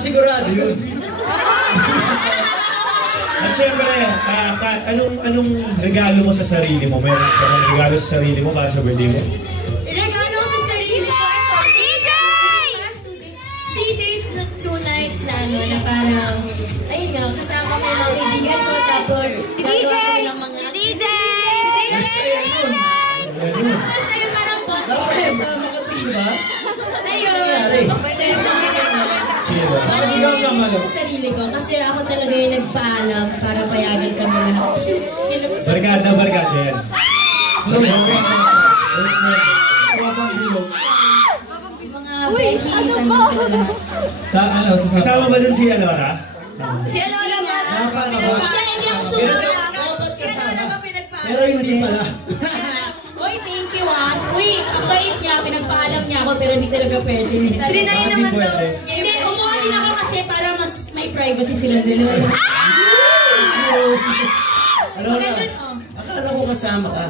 sigurado yun. At syempre, anong regalo mo sa sarili mo? Meron ka bang regalo sa sarili mo para sa birthday mo? Regalo ko sa sarili ko, ito. 3 days na 2 nights na na parang, ayun nga, kasama ko yung mga kaibigan ko, tapos gagawa ko ng mga Masaya yun. Masaya parang Dapat kasama ka din, di ba? ayun, parang iniinit ko sa sarili ko kasi ako talaga yung nagpaalam para payagan kami lahat. Barkada yan. Mga Becky, sandang sila lahat. Kasama ba dun si Alora? Si Lola ba? Dapat kasama. Pero hindi pala. Uy, thank you ah. Uy, ang bait niya, pinagpaalam niya ako pero hindi talaga pwede. Trinay naman daw. Hindi, umuha din ako kasi para mas may privacy silang dalawa. Alora, akala ko kasama ka.